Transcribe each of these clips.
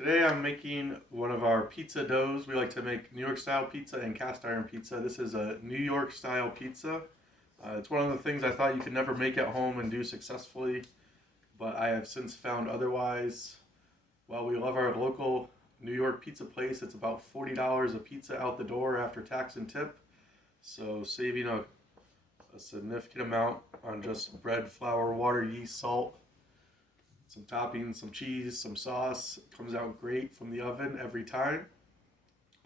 Today I'm making one of our pizza doughs. We like to make New York style pizza and cast iron pizza. This is a New York style pizza. It's one of the things I thought you could never make at home and do successfully, but I have since found otherwise. While we love our local New York pizza place, it's about $40 a pizza out the door after tax and tip. So saving a significant amount on just bread, flour, water, yeast, salt, some toppings, some cheese, some sauce. It comes out great from the oven every time.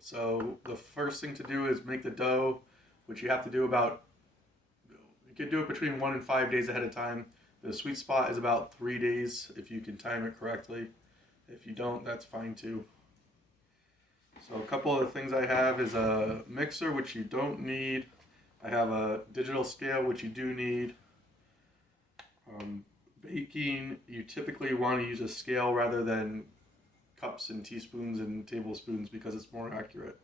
So the first thing to do is make the dough, which you have to do you can do it between 1 and 5 days ahead of time. The sweet spot is about 3 days if you can time it correctly. If you don't, that's fine too. So a couple of the things I have is a mixer, which you don't need. I have a digital scale, which you do need. Baking, you typically want to use a scale rather than cups and teaspoons and tablespoons because it's more accurate.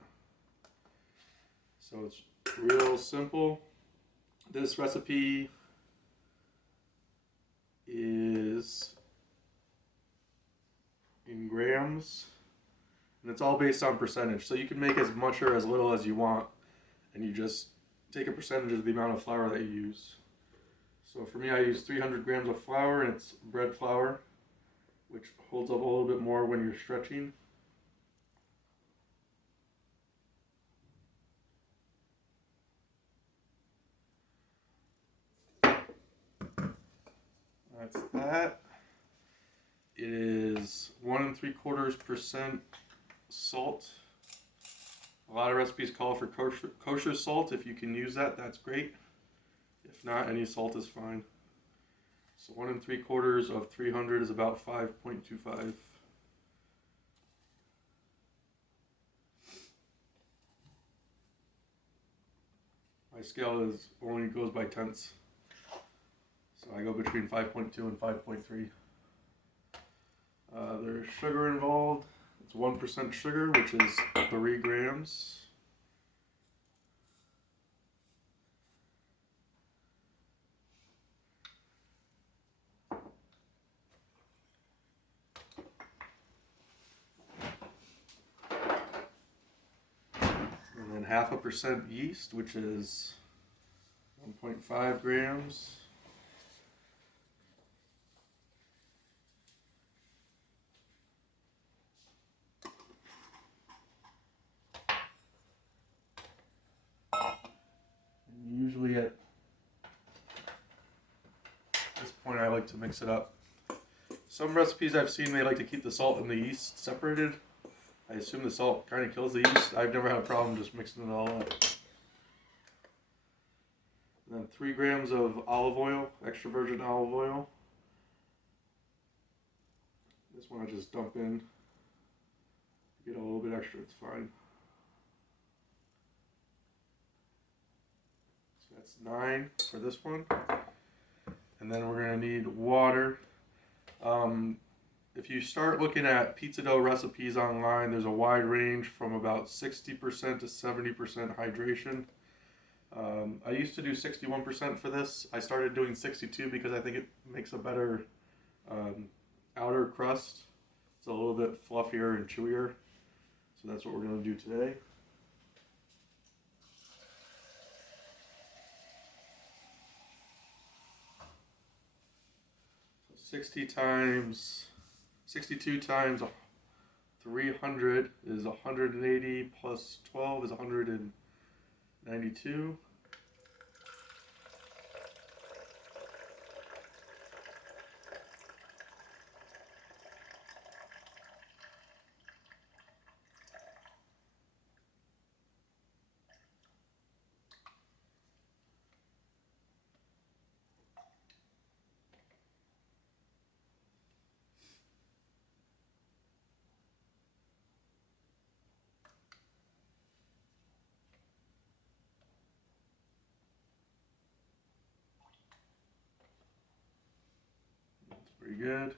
So it's real simple. This recipe is in grams, and it's all based on percentage. So you can make as much or as little as you want, and you just take a percentage of the amount of flour that you use. So for me, I use 300 grams of flour, and it's bread flour, which holds up a little bit more when you're stretching. That's that. It is 1 3/4% salt. A lot of recipes call for kosher salt. If you can use that, that's great. If not, any salt is fine. So 1 3/4 of 300 is about 5.25. My scale only goes by tenths, so I go between 5.2 and 5.3. There's sugar involved. It's 1% sugar, which is 3 grams. And then 0.5% yeast, which is 1.5 grams. And usually at this point I like to mix it up. Some recipes I've seen, they like to keep the salt and the yeast separated. I assume the salt kind of kills the yeast. I've never had a problem just mixing it all up. And then 3 grams of olive oil, extra virgin olive oil. This one I just dump in. Get a little bit extra, it's fine. So that's 9 for this one. And then we're going to need water. If you start looking at pizza dough recipes online, there's a wide range from about 60% to 70% hydration. I used to do 61% for this. I started doing 62 because I think it makes a better outer crust. It's a little bit fluffier and chewier. So that's what we're going to do today. So 62 times 300 is 180 plus 12 is 192. Pretty good.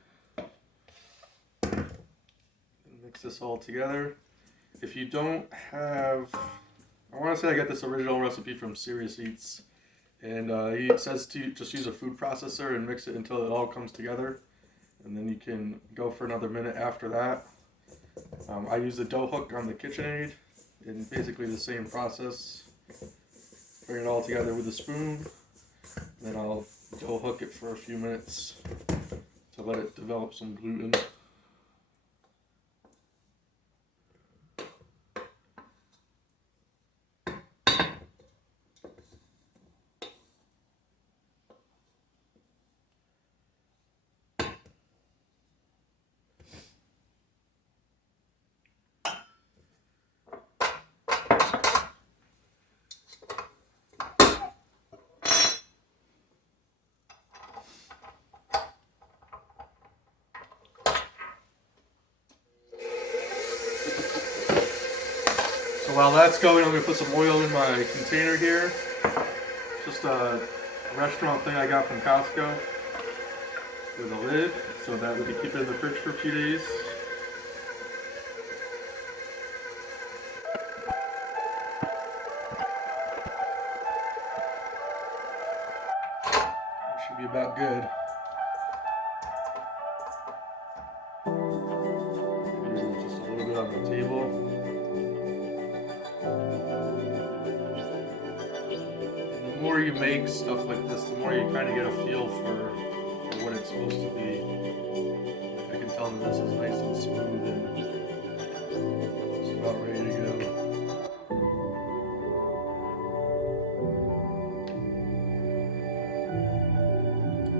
Mix this all together. If you don't have, I want to say I got this original recipe from Serious Eats, and he says to just use a food processor and mix it until it all comes together, and then you can go for another minute after that. I use the dough hook on the KitchenAid in basically the same process. Bring it all together with a spoon, then I'll dough hook it for a few minutes to let it develop some gluten. So while that's going, I'm going to put some oil in my container here. Just a restaurant thing I got from Costco with a lid so that we can keep it in the fridge for a few days. Should be about good. Just a little bit on the table. The more you make stuff like this, the more you kind of get a feel for what it's supposed to be. I can tell that this is nice and smooth and it's about ready to go.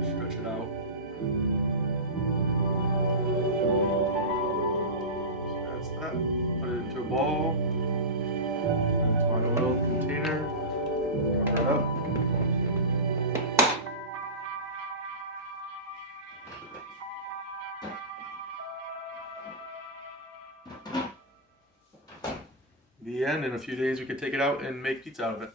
Stretch it out. So that's that. Put it into a ball. Into my oiled container. Cover it up. The end. In a few days we could take it out and make pizza out of it.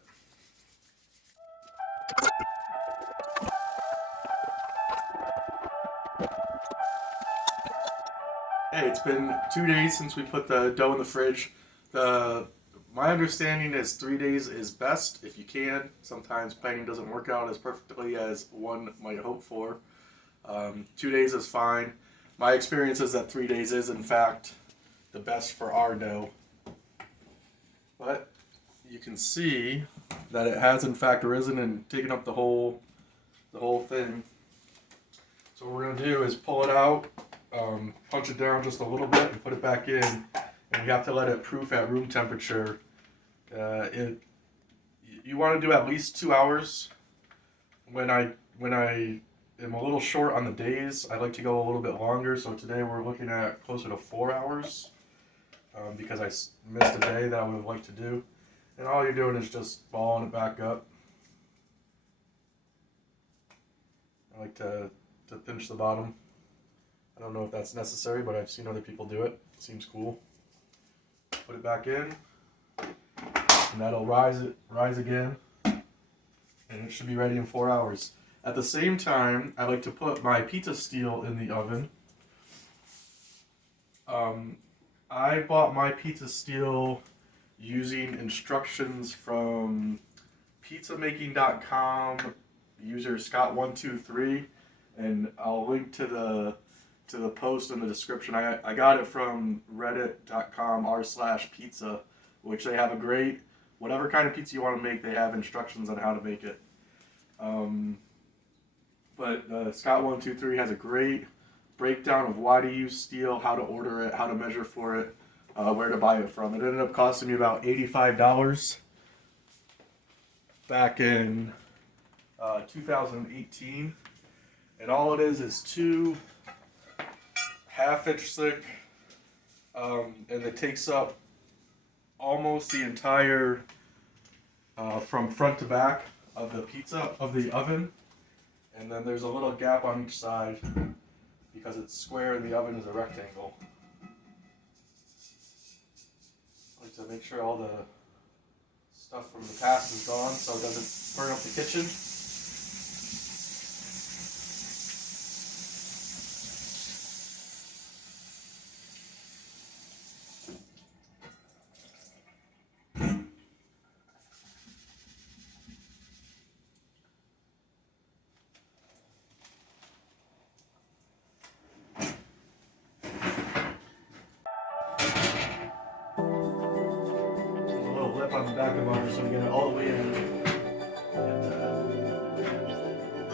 Hey, it's been 2 days since we put the dough in the fridge. My understanding is 3 days is best if you can. Sometimes planning doesn't work out as perfectly as one might hope for. 2 days is fine. My experience is that 3 days is in fact the best for our dough. But you can see that it has in fact risen and taken up the whole thing. So what we're going to do is pull it out, punch it down just a little bit and put it back in. And we have to let it proof at room temperature. You want to do at least 2 hours. When I am a little short on the days, I like to go a little bit longer. So today we're looking at closer to 4 hours because I missed a day that I would have liked to do. And all you're doing is just balling it back up. I like to pinch the bottom. I don't know if that's necessary, but I've seen other people do it. It seems cool. Put it back in, and that'll rise again, and it should be ready in 4 hours. At the same time, I like to put my pizza steel in the oven. I bought my pizza steel using instructions from pizzamaking.com, user Scott123, and I'll link to the post in the description. I got it from reddit.com/pizza, which they have a great, whatever kind of pizza you want to make, they have instructions on how to make it. But Scott123 has a great breakdown of why to use steel, how to order it, how to measure for it, where to buy it from. It ended up costing me about $85 back in 2018. And all it is 2 half-inch thick, and it takes up almost the entire, from front to back of the oven. And then there's a little gap on each side because it's square and the oven is a rectangle. I like to make sure all the stuff from the past is gone so it doesn't burn up the kitchen. back of ours so we get it all the way in.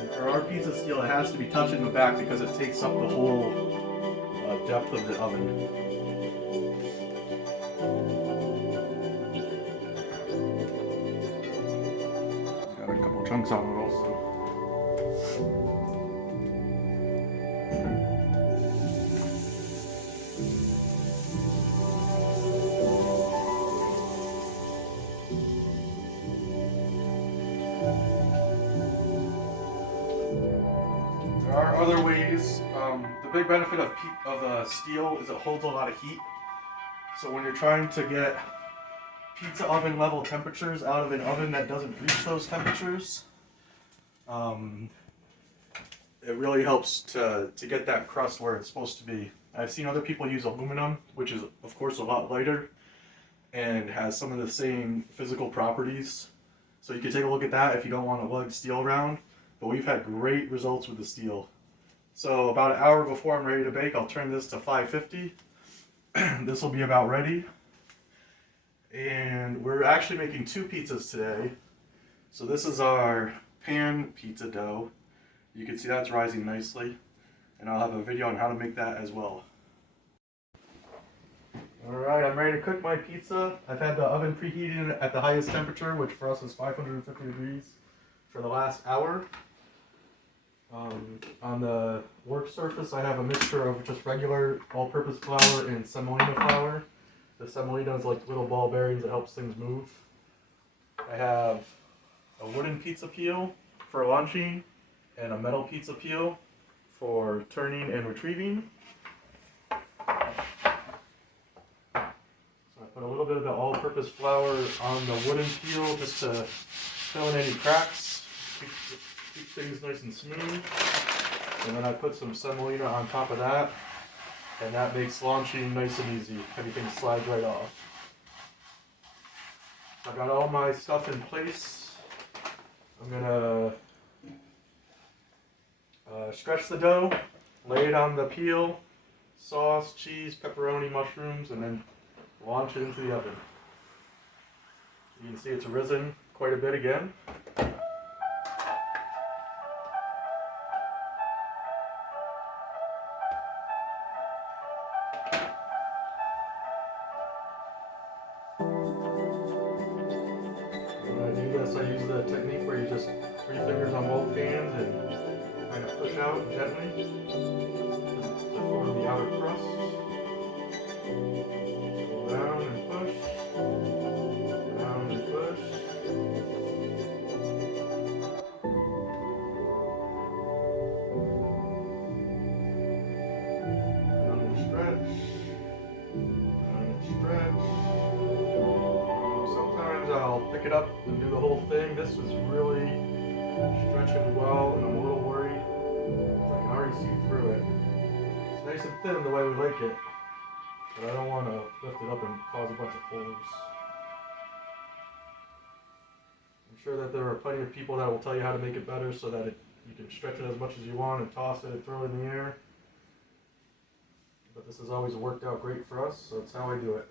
For our pizza steel, it has to be touching the back because it takes up the whole depth of the oven. Got a couple chunks on it also. There are other ways. The big benefit of steel is it holds a lot of heat. So when you're trying to get pizza oven level temperatures out of an oven that doesn't reach those temperatures, it really helps to get that crust where it's supposed to be. I've seen other people use aluminum, which is of course a lot lighter and has some of the same physical properties. So you can take a look at that if you don't want to lug steel around. But we've had great results with the steel. So about an hour before I'm ready to bake, I'll turn this to 550. This will be about ready. And we're actually making 2 pizzas today. So this is our pan pizza dough. You can see that's rising nicely. And I'll have a video on how to make that as well. Alright, I'm ready to cook my pizza. I've had the oven preheated at the highest temperature, which for us is 550 degrees, for the last hour. On the work surface, I have a mixture of just regular all-purpose flour and semolina flour. The semolina is like little ball bearings that helps things move. I have a wooden pizza peel for launching and a metal pizza peel for turning and retrieving. So I put a little bit of the all-purpose flour on the wooden peel just to fill in any cracks, keep things nice and smooth. And then I put some semolina on top of that, and that makes launching nice and easy. Everything slides right off. I got all my stuff in place. I'm gonna stretch the dough, lay it on the peel, sauce, cheese, pepperoni, mushrooms, and then launch it into the oven. You can see it's risen quite a bit again. When I do this, I use the technique where you just 3 fingers on both hands and kind of push out gently to form the outer crust. Go down and push, down and push. Down and stretch, down and stretch. Sometimes I'll pick it up and do the whole thing. This was really stretching well, and I'm a little worried. I can already see through it. It's nice and thin the way we like it, but I don't want to lift it up and cause a bunch of holes. I'm sure that there are plenty of people that will tell you how to make it better so that you can stretch it as much as you want and toss it and throw it in the air. But this has always worked out great for us, so it's how I do it.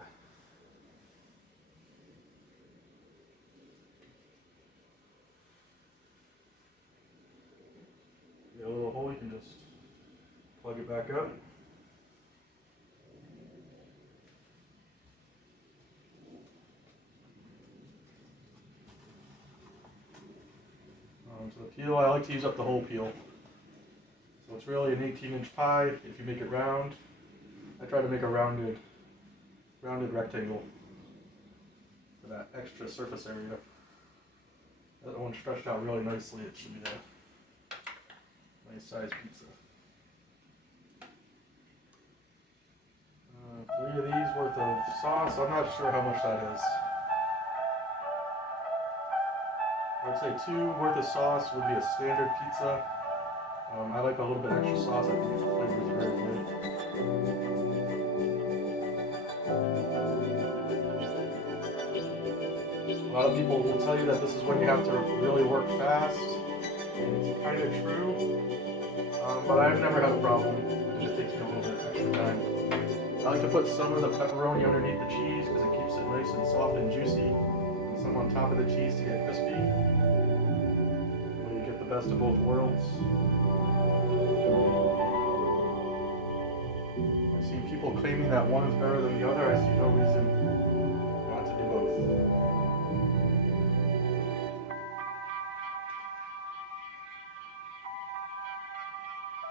A little hole, you can just plug it back up. So the peel, I like to use up the whole peel. So it's really an 18-inch pie if you make it round. I try to make a rounded rectangle for that extra surface area. That one stretched out really nicely. It should be there. Nice size pizza. 3 of these worth of sauce. I'm not sure how much that is. I would say 2 worth of sauce would be a standard pizza. I like a little bit extra sauce. I think the flavor is very good. A lot of people will tell you that this is when you have to really work fast. And it's kind of true, but I've never had a problem, and it takes me a little bit extra time. I like to put some of the pepperoni underneath the cheese because it keeps it nice and soft and juicy. And some on top of the cheese to get crispy. Where you get the best of both worlds. I've seen people claiming that one is better than the other. I see no reason not to do both.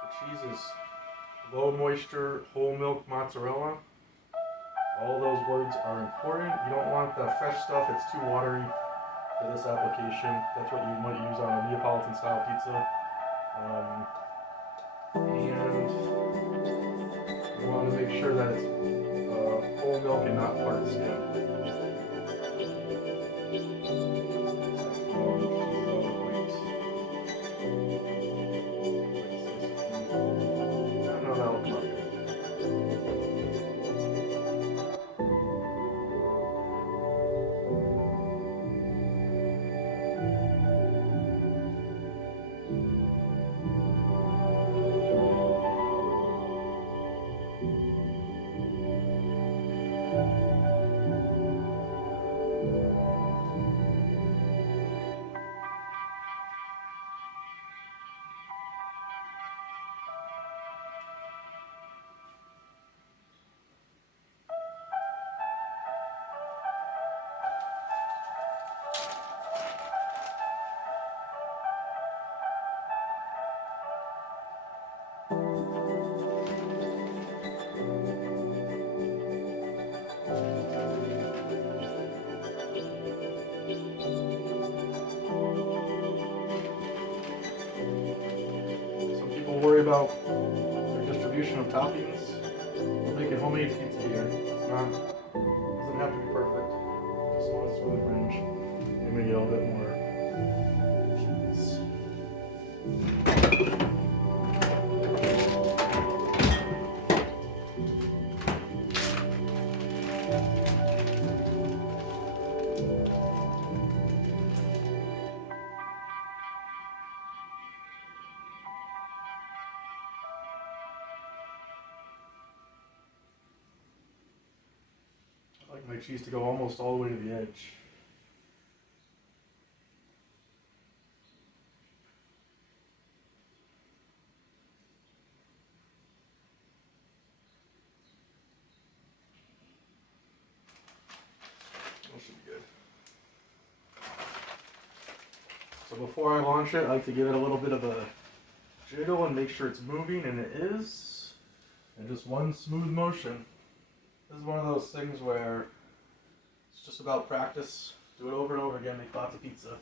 The cheese is low moisture, whole milk mozzarella. All those words are important. You don't want the fresh stuff, it's too watery for this application. That's what you might use on a Neapolitan style pizza. And you want to make sure that it's whole milk and not part skim. Worry about their distribution of toppings. We're making homemade pizza here. Doesn't have to be perfect. Just as long as it's within range. And maybe a little bit more cheese. I like my cheese to go almost all the way to the edge. That should be good. So before I launch it, I like to give it a little bit of a jiggle and make sure it's moving, and it is. And just one smooth motion. This is one of those things where it's just about practice. Do it over and over again, make lots of pizza.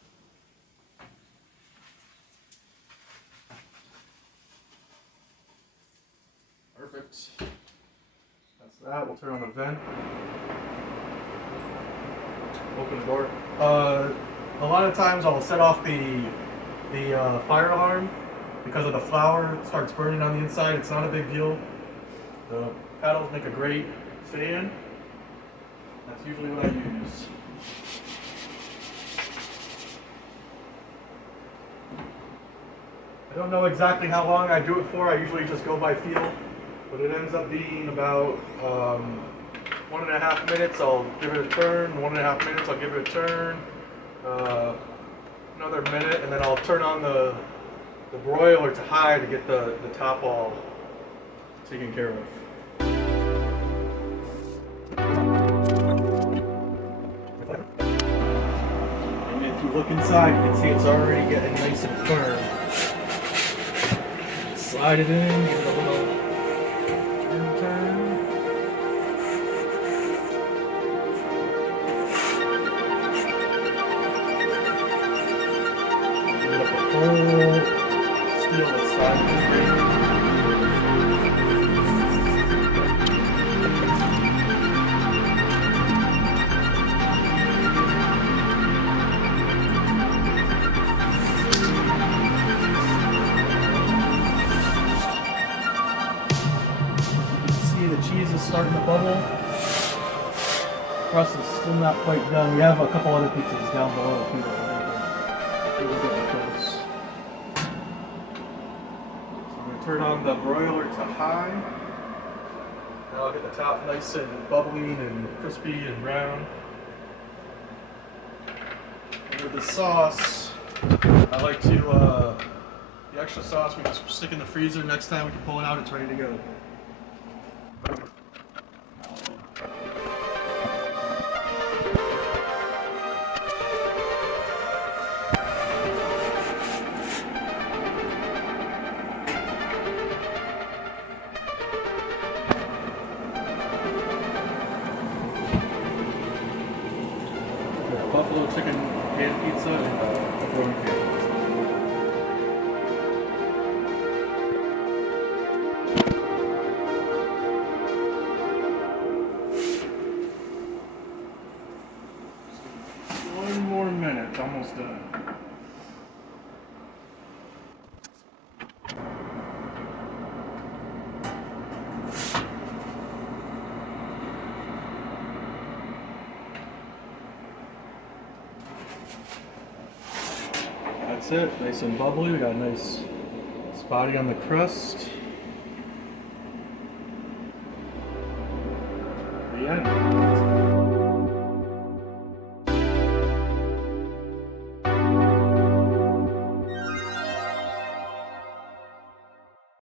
Perfect. That's that. We'll turn on the vent. Open the door. A lot of times I'll set off the fire alarm because of the flour. It starts burning on the inside. It's not a big deal. The paddles make a great fan. That's usually what I use. I don't know exactly how long I do it for. I usually just go by feel, but it ends up being about 1.5 minutes. I'll give it a turn. 1.5 minutes. I'll give it a turn. Another minute, and then I'll turn on the broiler to high to get the top all taken care of. And if you look inside, you can see it's already getting nice and firm. Slide it in, give it a little turn. Give it up a whole steelless side. Cheese is starting to bubble. Crust is still not quite done. We have a couple other pizzas down below too that we're getting close. So I'm going to turn on the broiler to high. Now I'll get the top nice and bubbling and crispy and brown. with the sauce, I like to, the extra sauce we just stick in the freezer. Next time we can pull it out, it's ready to go. Buffalo chicken pan pizza and pepperoni pan pizza. One more minute, almost done. That's it, nice and bubbly. We got a nice spotty on the crust. The end.